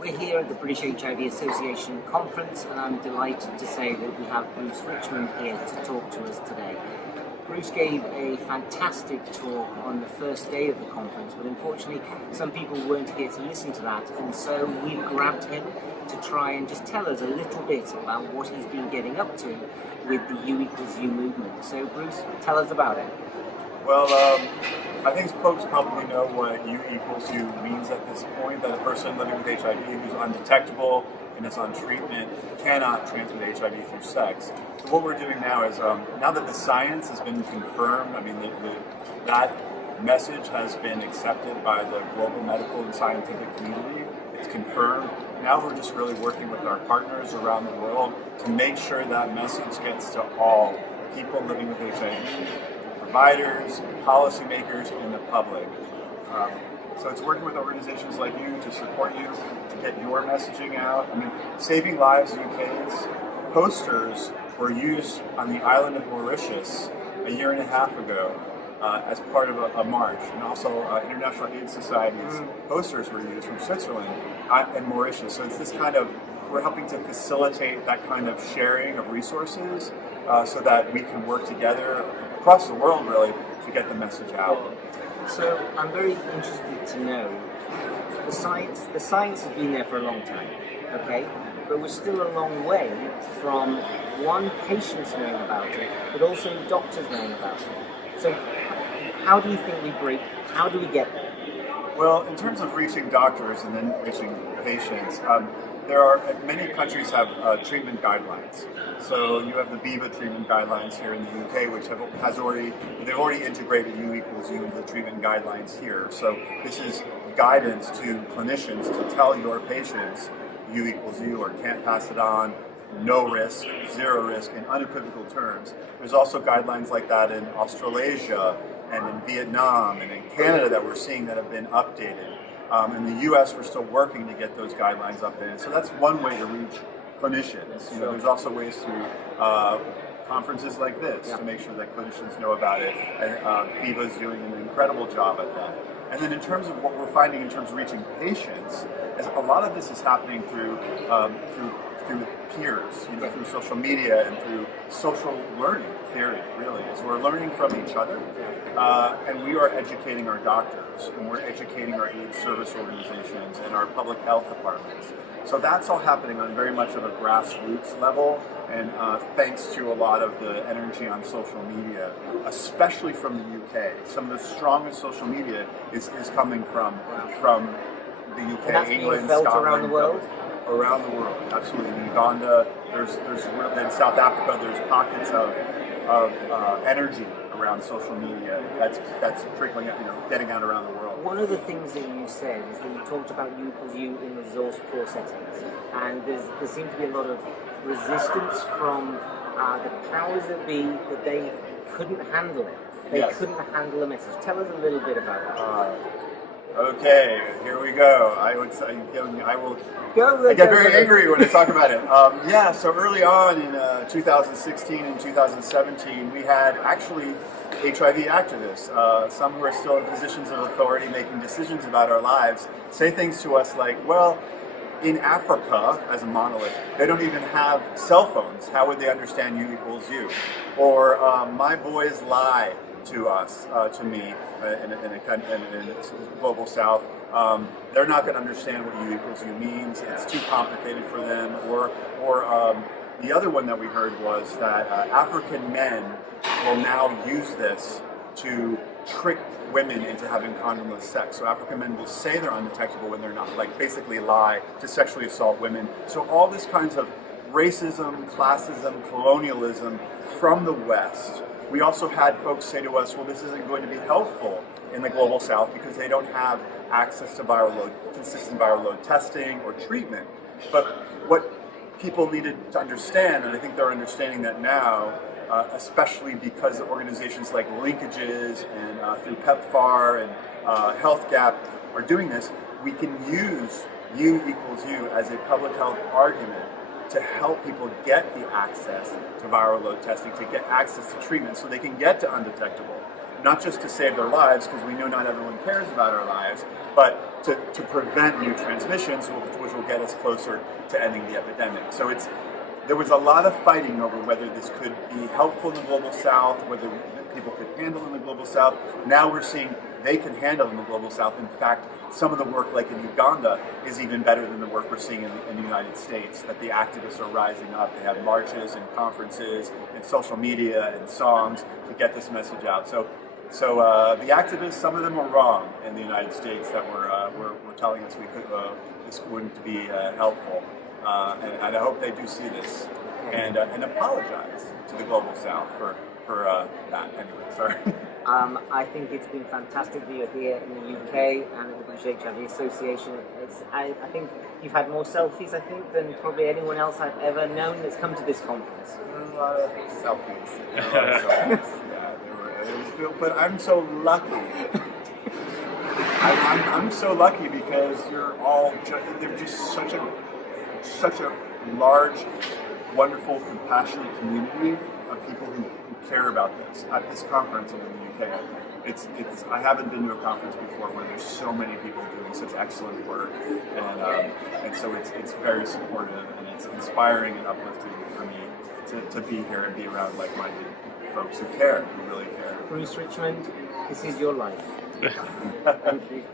We're here at the British HIV Association conference, and I'm delighted to say that we have Bruce Richman here to talk to us today. Bruce gave a fantastic talk on the first day of the conference, but unfortunately some people weren't here to listen to that, and so we've grabbed him to try and just tell us a little bit about what he's been getting up to with the U=U movement. So Bruce, tell us about it. Well, I think folks probably know what U=U means at this point, that a person living with HIV who's undetectable and is on treatment cannot transmit HIV through sex. So what we're doing now is, now that the science has been confirmed, that message has been accepted by the global medical and scientific community, it's confirmed. Now we're just really working with our partners around the world to make sure that message gets to all people living with HIV. Providers, policymakers, and the public. So it's working with organizations like you to support you, to get your messaging out. I mean, Saving Lives UK's posters were used on the island of Mauritius a year and a half ago as part of a march. And also International AIDS Society's posters were used from Switzerland and Mauritius. So it's this kind of, we're helping to facilitate that kind of sharing of resources so that we can work together across the world, really, to get the message out. So I'm very interested to know, the science has been there for a long time, okay? But we're still a long way from one, patients knowing about it, but also doctors knowing about it. So how do you think how do we get there? Well, in terms of reaching doctors and then reaching patients, many countries have treatment guidelines. So you have the BIVA treatment guidelines here in the UK, which they've already integrated U=U into the treatment guidelines here. So this is guidance to clinicians to tell your patients U=U or can't pass it on, no risk, zero risk, in unequivocal terms. There's also guidelines like that in Australasia and in Vietnam and in Canada that we're seeing that have been updated. In the U.S., we're still working to get those guidelines updated. So that's one way to reach clinicians. There's also ways through conferences like this to make sure that clinicians know about it. And BIVA is doing an incredible job at that. And then in terms of what we're finding in terms of reaching patients, is a lot of this is happening through peers, through social media and through social learning theory, really, is we're learning from each other, and we are educating our doctors, and we're educating our AIDS service organizations and our public health departments. So that's all happening on very much of a grassroots level, and thanks to a lot of the energy on social media, especially from the UK. Some of the strongest social media is coming from the UK, and that's England, being felt Scotland, around the world? Around the world, absolutely. In Uganda, in South Africa, there's pockets of energy around social media that's trickling out, getting out around the world. One of the things that you said is that you talked about U=U in resource-poor settings, and there seemed to be a lot of resistance from the powers that be, that they couldn't handle it. They couldn't handle the message. Tell us a little bit about that. Okay, here we go. I get very angry when I talk about it. So early on in 2016 and 2017, we had actually HIV activists, some who are still in positions of authority making decisions about our lives, say things to us like, well, in Africa, as a monolith, they don't even have cell phones. How would they understand U=U? Or my boys lie to us, to me, in the global south. They're not going to understand what U=U means. It's too complicated for them. Or the other one that we heard was that African men will now use this to trick women into having condomless sex. So African men will say they're undetectable when they're not, like basically lie to sexually assault women. So all this kinds of racism, classism, colonialism from the West. We also had folks say to us, well, this isn't going to be helpful in the global south because they don't have access to consistent viral load testing or treatment. But what people needed to understand, and I think they're understanding that now, especially because organizations like Linkages and through PEPFAR and Health Gap are doing this, we can use U=U as a public health argument to help people get the access to viral load testing, to get access to treatment so they can get to undetectable. not just to save their lives, because we know not everyone cares about our lives, but to prevent new transmissions, which will get us closer to ending the epidemic. So there was a lot of fighting over whether this could be helpful in the Global South, whether people could handle in the Global South. Now we're seeing they can handle in the Global South. In fact, some of the work, like in Uganda, is even better than the work we're seeing in the United States, that the activists are rising up. They have marches and conferences and social media and songs to get this message out. So the activists, some of them were wrong in the United States that were telling us this wouldn't be helpful. And I hope they do see this and apologize to the Global South for that. Anyway, sorry. I think it's been fantastic that you're here in the UK and at the British HIV Association. I think you've had more selfies, I think, than probably anyone else I've ever known that's come to this conference. A lot of selfies. Yeah, it was, but I'm so lucky. I'm so lucky because they're just such a large, wonderful, compassionate community of people who care about this. At this conference in the UK, I haven't been to a conference before where there's so many people doing such excellent work, and so it's very supportive, and it's inspiring and uplifting for me to be here and be around like-minded folks who care, who really care. Bruce Richman, this is your life. Thank you.